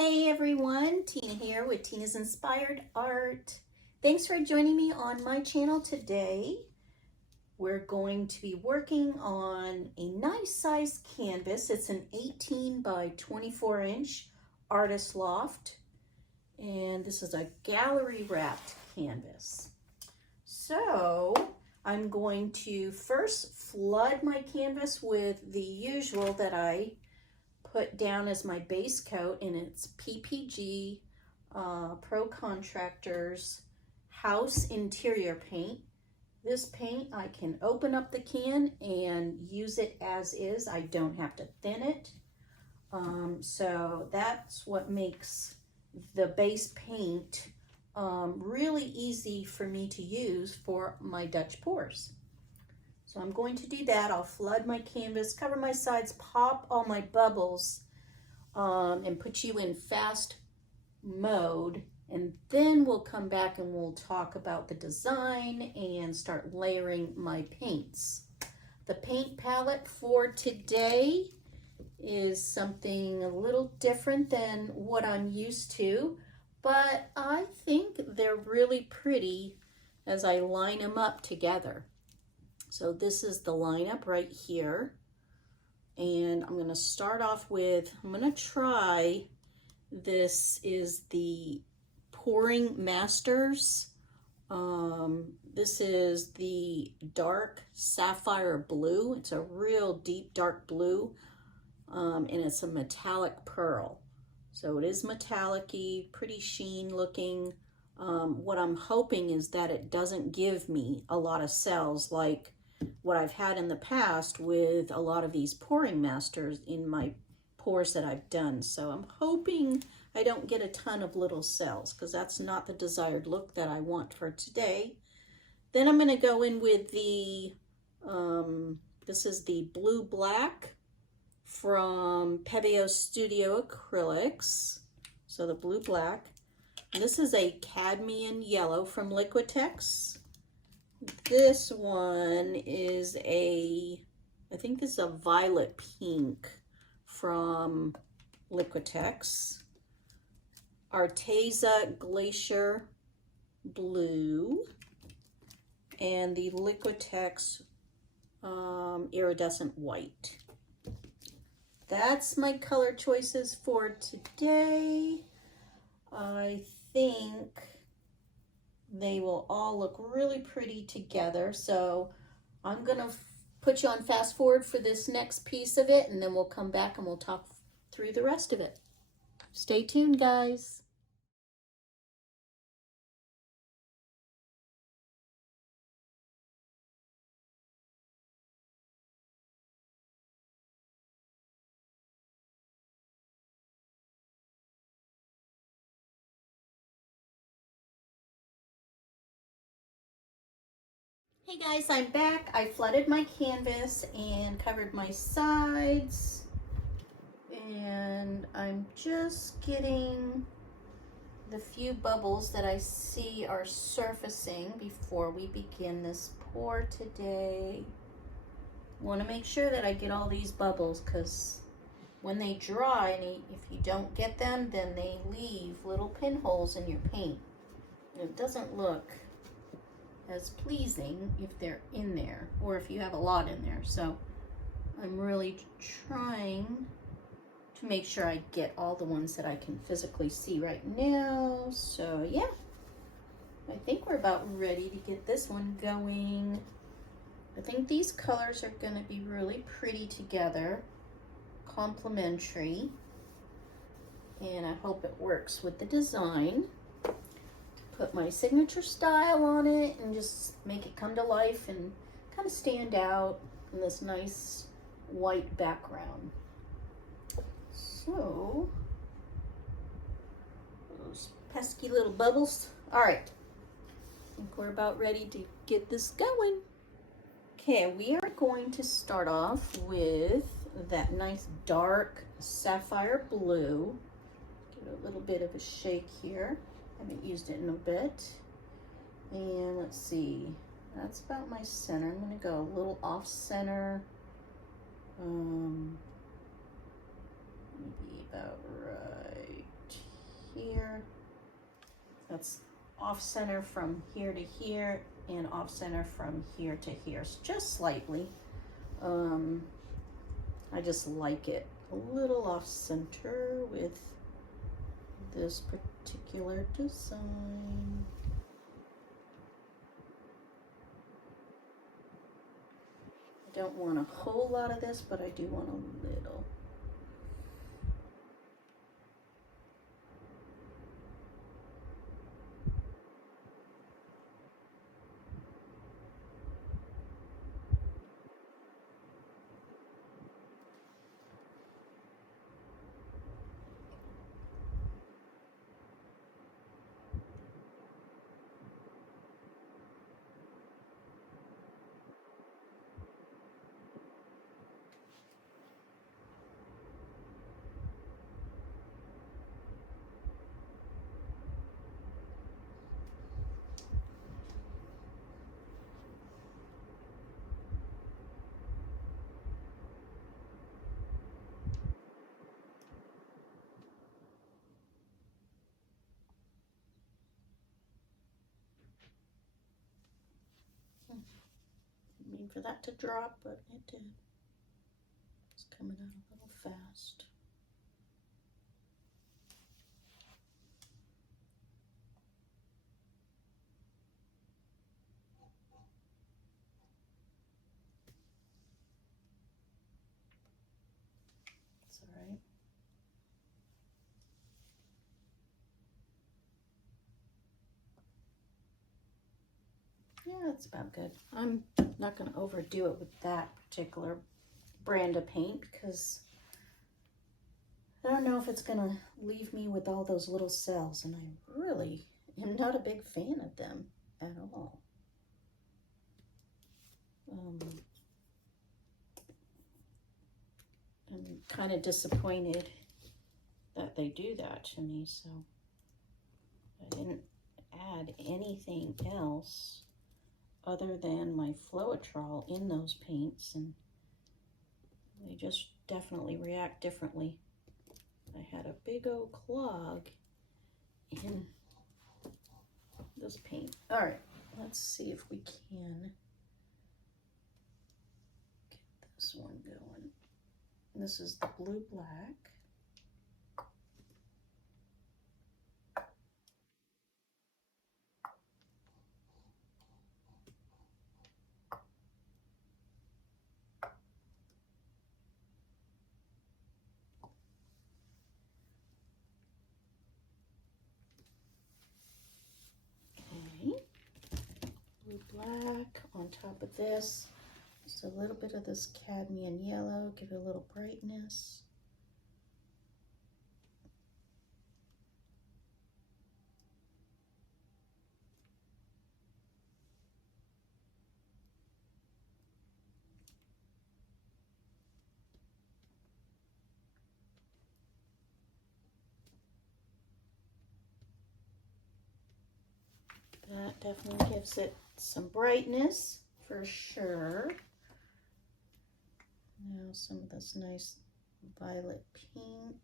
Hey everyone, Tina here with Tina's Inspired Art. Thanks for joining me on my channel today. We're going to be working on a nice size canvas. It's an 18 by 24 inch artist loft, and this is a gallery wrapped canvas. So I'm going to first flood my canvas with the usual that I put down as my base coat, and it's PPG Pro Contractors House Interior Paint. This paint, I can open up the can and use it as is. I don't have to thin it. So that's what makes the base paint really easy for me to use for my Dutch pours. So I'm going to do that. I'll flood my canvas, cover my sides, pop all my bubbles, and put you in fast mode. And then we'll come back and we'll talk about the design and start layering my paints. The paint palette for today is something a little different than what I'm used to, but I think they're really pretty as I line them up together. So this is the lineup right here, and I'm going to start off with, I'm going to try, this is the Pouring Masters. This is the dark sapphire blue. It's a real deep dark blue, and it's a metallic pearl. So it is metallic-y, pretty sheen looking. What I'm hoping is that it doesn't give me a lot of cells like what I've had in the past with a lot of these Pouring Masters in my pours that I've done. So I'm hoping I don't get a ton of little cells, because that's not the desired look that I want for today. Then I'm going to go in with the, this is the Blue Black from Pebeo Studio Acrylics. So the Blue Black. And this is a cadmium yellow from Liquitex. This one is I think this is a violet pink from Liquitex. Arteza Glacier Blue. And the Liquitex Iridescent White. That's my color choices for today. I think they will all look really pretty together. So I'm gonna put you on fast forward for this next piece of it, and then we'll come back and we'll talk through the rest of it. Stay tuned, guys. Hey guys, I'm back. I flooded my canvas and covered my sides, and I'm just getting the few bubbles that I see are surfacing before we begin this pour today. Want to make sure that I get all these bubbles, because when they dry, and if you don't get them, then they leave little pinholes in your paint. And it doesn't look as pleasing if they're in there, or if you have a lot in there. So I'm really trying to make sure I get all the ones that I can physically see right now. So yeah, I think we're about ready to get this one going. I think these colors are going to be really pretty together, complementary, and I hope it works with the design. Put my signature style on it and just make it come to life and kind of stand out in this nice white background. So, those pesky little bubbles. All right, I think we're about ready to get this going. Okay, we are going to start off with that nice dark sapphire blue. Give it a little bit of a shake here. Haven't used it in a bit. And let's see, that's about my center. I'm going to go a little off center. Maybe about right here. That's off center from here to here and off center from here to here. So just slightly. I just like it a little off center with this particular design. I don't want a whole lot of this, but I do want a little. Didn't mean for that to drop, but it did. It's coming out a little fast. It's all right. Yeah, that's about good. I'm not going to overdo it with that particular brand of paint because I don't know if it's going to leave me with all those little cells, and I really am not a big fan of them at all. I'm kind of disappointed that they do that to me, so I didn't add anything else other than my Floetrol in those paints, and they just definitely react differently. I had a big old clog in this paint. All right, let's see if we can get this one going. This is the blue black. Blue black on top of this. Just a little bit of this cadmium yellow, give it a little brightness. That definitely gives it some brightness for sure. Now some of this nice violet pink.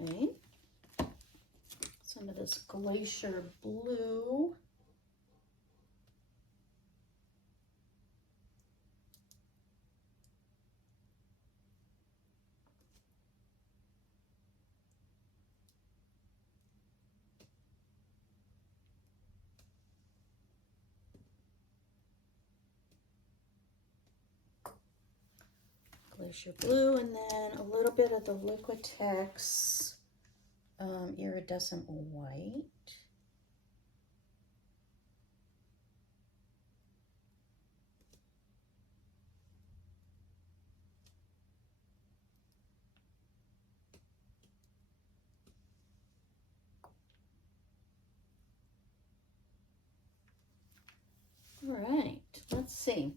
Okay. Some of this glacier blue. Glacier blue, and then a little bit of the Liquitex iridescent white. All right, let's see.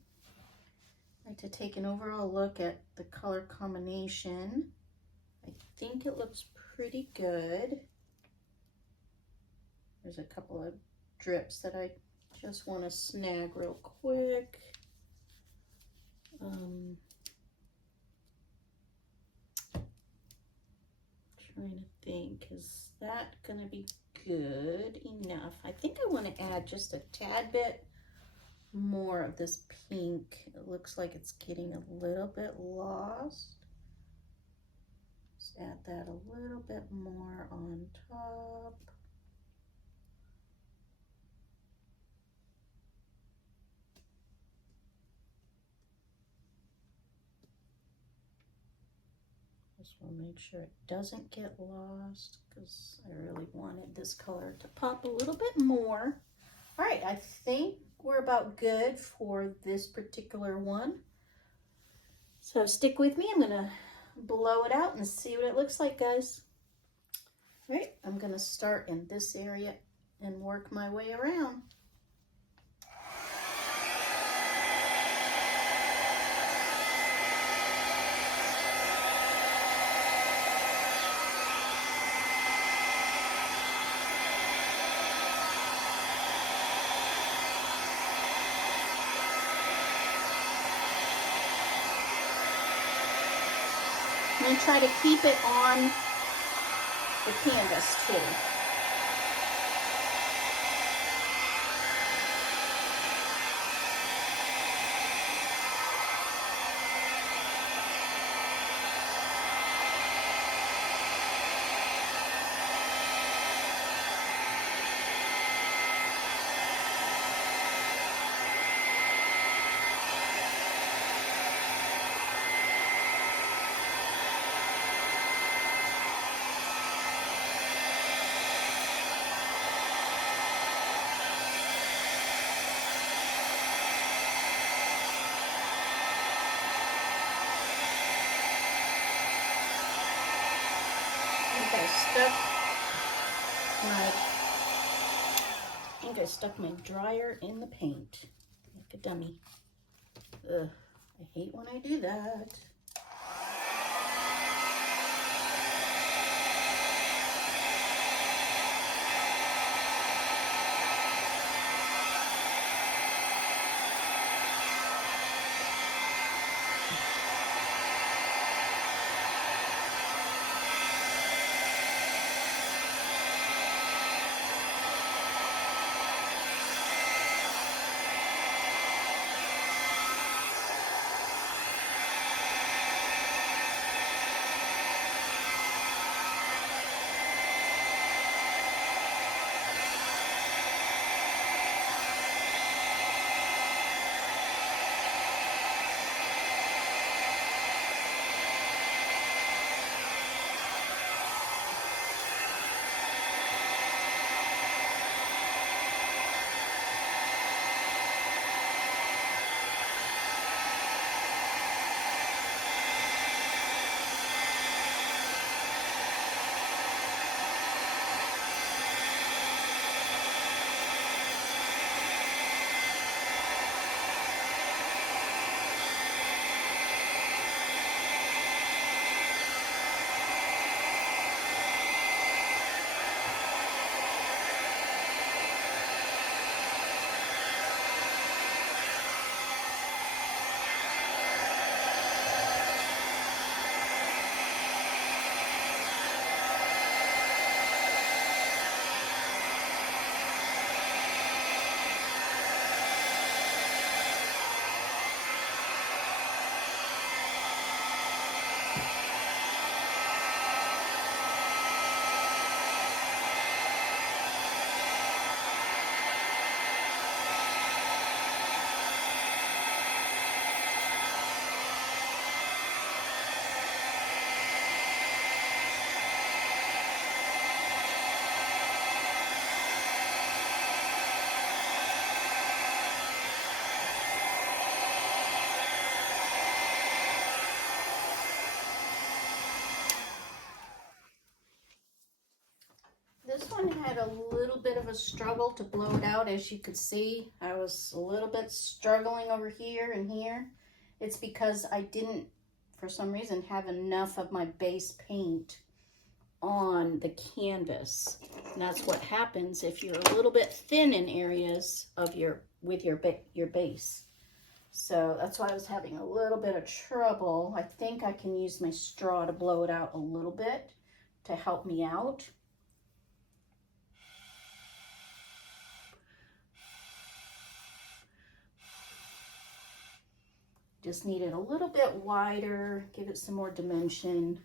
I like to take an overall look at the color combination. I think it looks pretty good. There's a couple of drips that I just want to snag real quick. Trying to think, is that gonna be good enough? I think I want to add just a tad bit more of this pink. It looks like it's getting a little bit lost. Just add that a little bit more on top. Just want to make sure it doesn't get lost because I really wanted this color to pop a little bit more. All right, I think we're about good for this particular one. So stick with me. I'm gonna blow it out and see what it looks like, guys. All right, I'm gonna start in this area and work my way around. And try to keep it on the canvas too. I think I stuck my dryer in the paint like a dummy. Ugh, I hate when I do that. This one had a little bit of a struggle to blow it out. As you could see, I was a little bit struggling over here and here. It's because I didn't, for some reason, have enough of my base paint on the canvas. And that's what happens if you're a little bit thin in areas of your base. So that's why I was having a little bit of trouble. I think I can use my straw to blow it out a little bit to help me out. Just need it a little bit wider, give it some more dimension.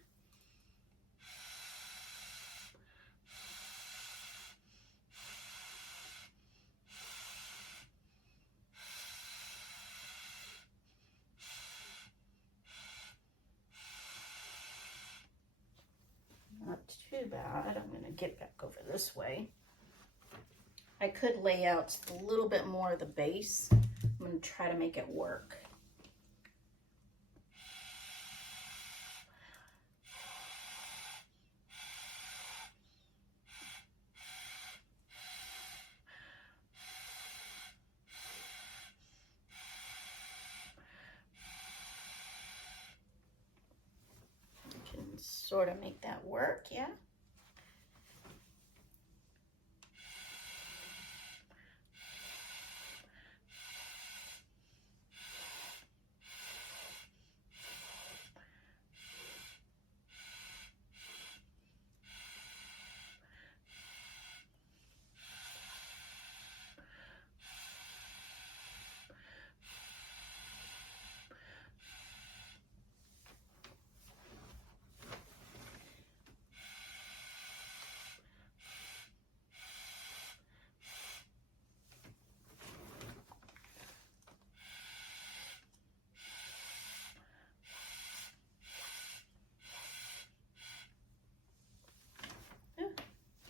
Not too bad. I'm going to get back over this way. I could lay out a little bit more of the base. I'm going to try to make it work. Sort of make that work, yeah.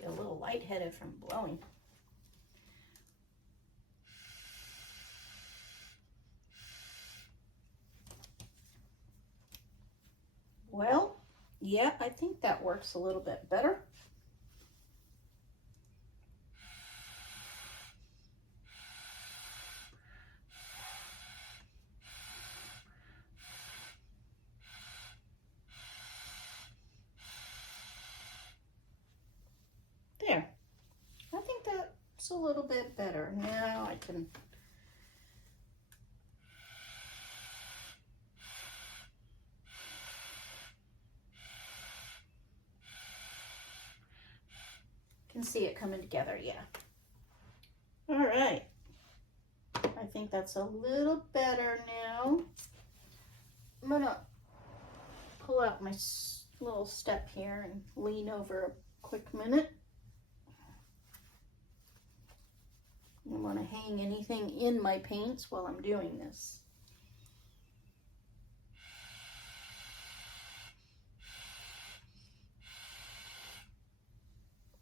Get a little lightheaded from blowing. Well, yeah, I think that works a little bit better. There. I think that's a little bit better. Now I can see it coming together, yeah. All right. I think that's a little better now. I'm gonna pull out my little step here and lean over a quick minute. I don't want to hang anything in my paints while I'm doing this.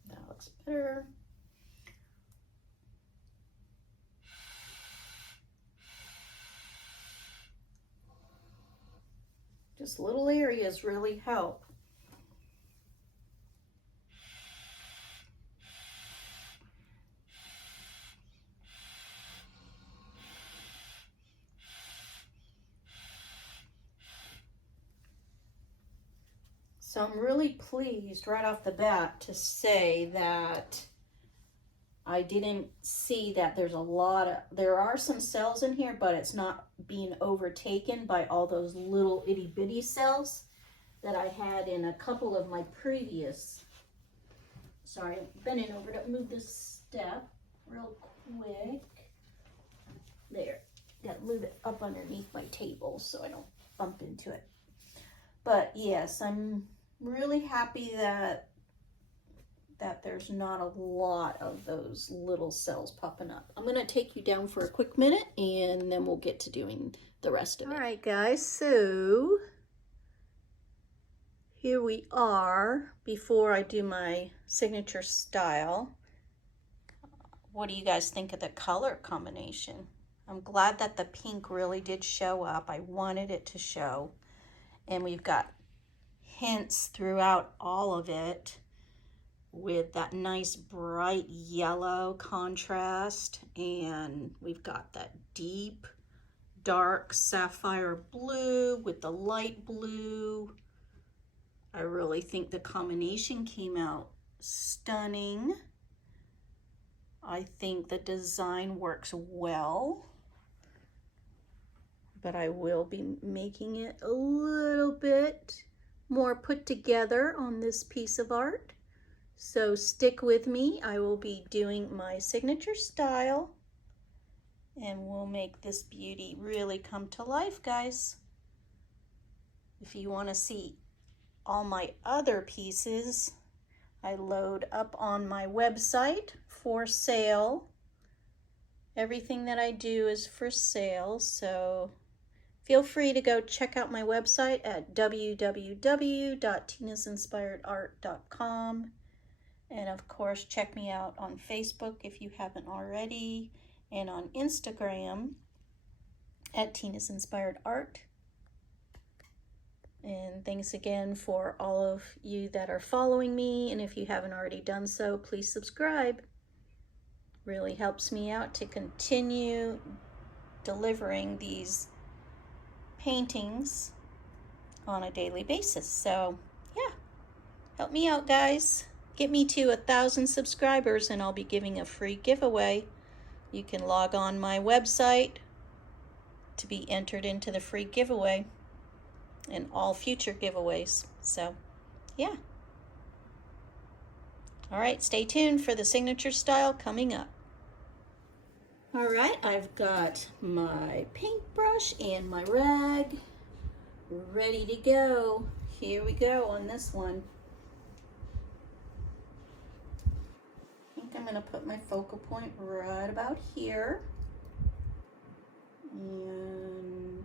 That looks better. Just little areas really help. So I'm really pleased right off the bat to say that I didn't see that there are some cells in here, but it's not being overtaken by all those little itty bitty cells that I had in a couple of my previous. Sorry, I'm bending over to move this step real quick. There, gotta move it up underneath my table so I don't bump into it. But yes, I'm really happy that there's not a lot of those little cells popping up. I'm gonna take you down for a quick minute and then we'll get to doing the rest of it. All right, guys, so here we are before I do my signature style. What do you guys think of the color combination? I'm glad that the pink really did show up. I wanted it to show. And we've got hints throughout all of it with that nice bright yellow contrast, and we've got that deep dark sapphire blue with the light blue. I really think the combination came out stunning. I think the design works well, but I will be making it a little bit more put together on this piece of art. So stick with me. I will be doing my signature style and we'll make this beauty really come to life, guys. If you want to see all my other pieces, I load up on my website for sale. Everything that I do is for sale, so feel free to go check out my website at www.tinasinspiredart.com. And of course, check me out on Facebook if you haven't already, and on Instagram at Tina's Inspired Art. And thanks again for all of you that are following me, and if you haven't already done so, please subscribe. Really helps me out to continue delivering these paintings on a daily basis. So yeah, help me out, guys. Get me to 1,000 subscribers and I'll be giving a free giveaway. You can log on my website to be entered into the free giveaway and all future giveaways. So yeah. All right, stay tuned for the signature style coming up. All right, I've got my paintbrush and my rag ready to go. Here we go on this one. I think I'm going to put my focal point right about here. And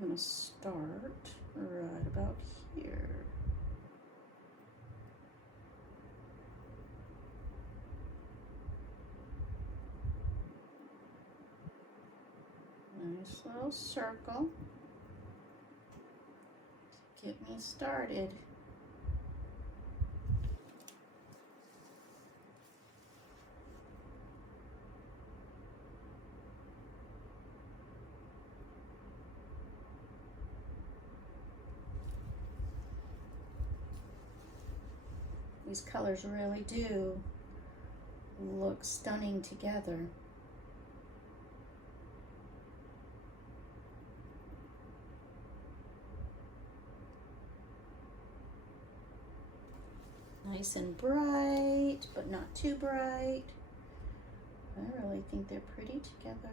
I'm going to start right about here. Nice little circle to get me started. These colors really do look stunning together. Nice and bright, but not too bright. I really think they're pretty together.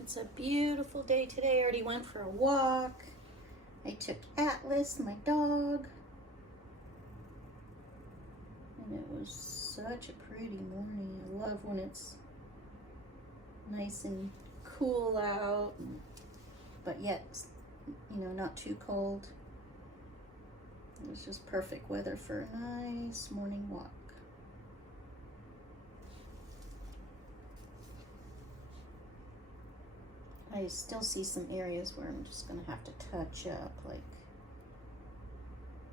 It's a beautiful day today. I already went for a walk. I took Atlas, my dog. And it was such a pretty morning. I love when it's nice and cool out, but yet, you know, not too cold. It was just perfect weather for a nice morning walk. I still see some areas where I'm just gonna have to touch up, like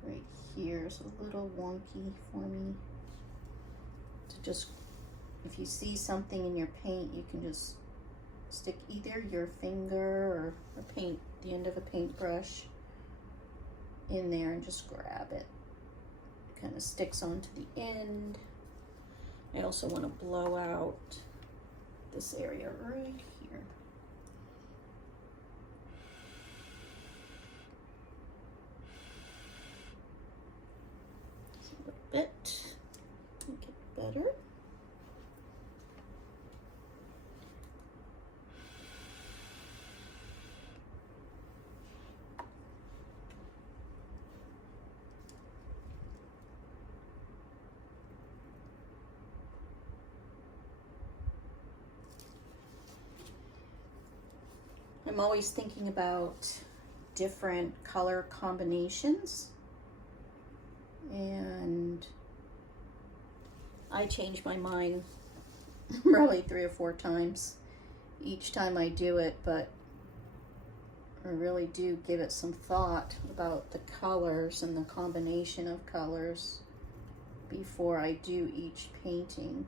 right here is a little wonky for me. To just, if you see something in your paint, you can just stick either your finger or the end of a paintbrush in there and just grab it. It kind of sticks onto the end. I also want to blow out this area right here. bit, make it better. I'm always thinking about different color combinations, and I change my mind probably 3 or 4 times each time I do it, but I really do give it some thought about the colors and the combination of colors before I do each painting.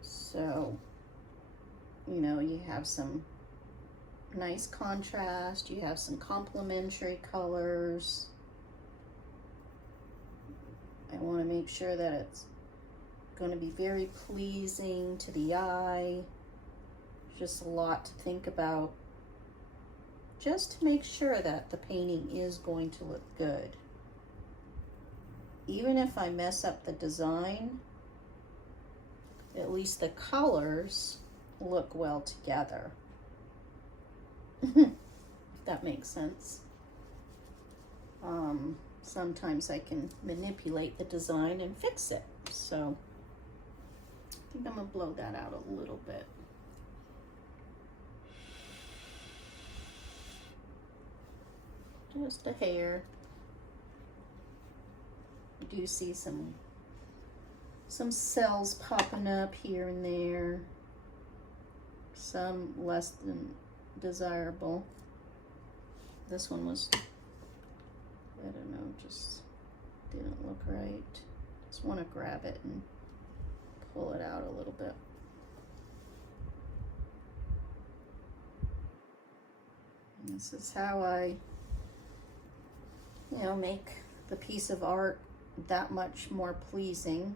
So, you know, you have some nice contrast, you have some complementary colors. I want to make sure that it's going to be very pleasing to the eye. Just a lot to think about, just to make sure that the painting is going to look good. Even if I mess up the design, at least the colors look well together. If that makes sense. Sometimes I can manipulate the design and fix it. So I think I'm gonna blow that out a little bit. Just a hair. You do see some cells popping up here and there. Some less than desirable. This one was, I don't know, just didn't look right. Just want to grab it and pull it out a little bit. And this is how I, you know, make the piece of art that much more pleasing.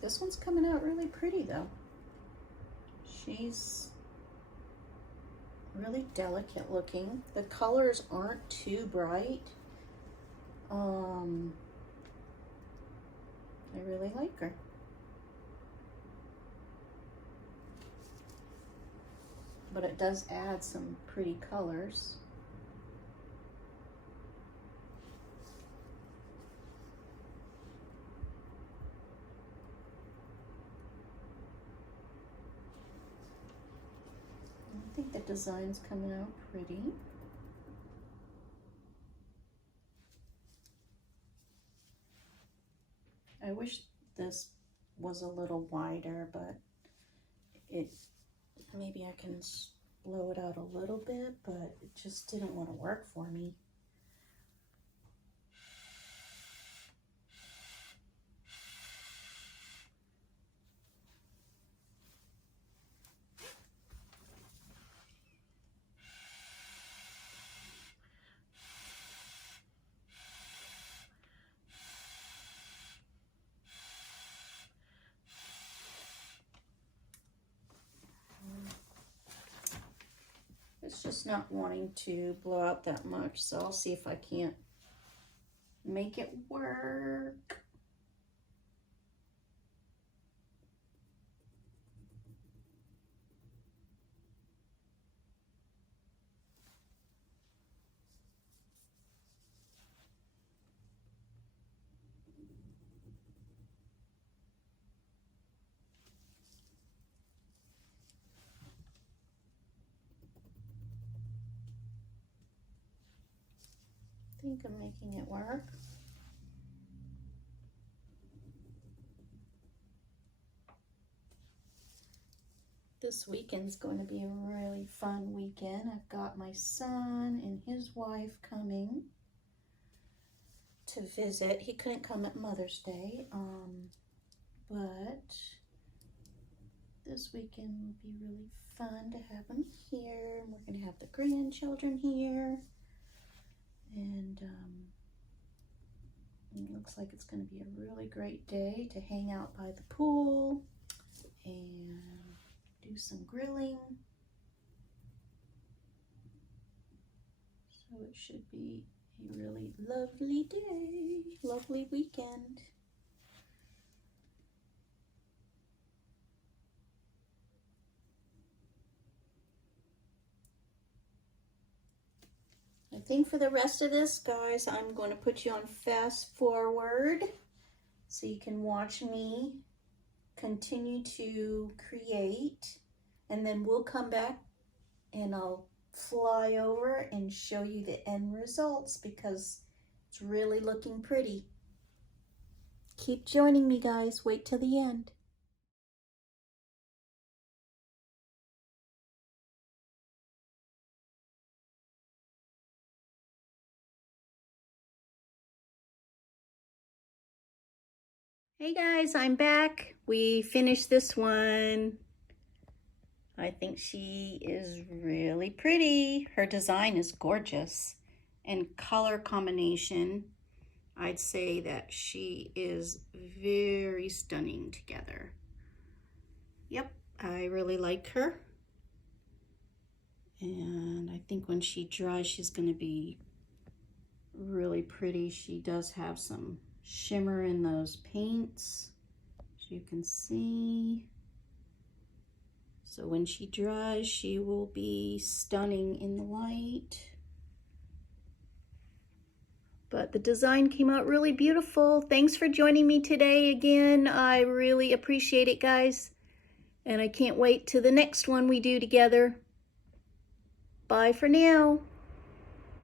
This one's coming out really pretty though. She's really delicate looking. The colors aren't too bright. I really like her. But it does add some pretty colors. I think the design's coming out pretty. I wish this was a little wider, but maybe I can blow it out a little bit, but it just didn't want to work for me. It's just not wanting to blow out that much, so I'll see if I can't make it work. I think I'm making it work. This weekend's going to be a really fun weekend. I've got my son and his wife coming to visit. He couldn't come at Mother's Day, but this weekend will be really fun to have him here. We're going to have the grandchildren here. And It looks like it's going to be a really great day to hang out by the pool and do some grilling. So it should be a really lovely day, lovely weekend. I think for the rest of this, guys, I'm going to put you on fast forward so you can watch me continue to create, and then we'll come back and I'll fly over and show you the end results because it's really looking pretty. Keep joining me, guys. Wait till the end. Hey guys, I'm back. We finished this one. I think she is really pretty. Her design is gorgeous, and color combination, I'd say that she is very stunning together. Yep, I really like her. And I think when she dries, she's gonna be really pretty. She does have some shimmer in those paints, as you can see. So when she dries, she will be stunning in the light. But the design came out really beautiful. Thanks for joining me today again. I really appreciate it, guys. And I can't wait to the next one we do together. Bye for now.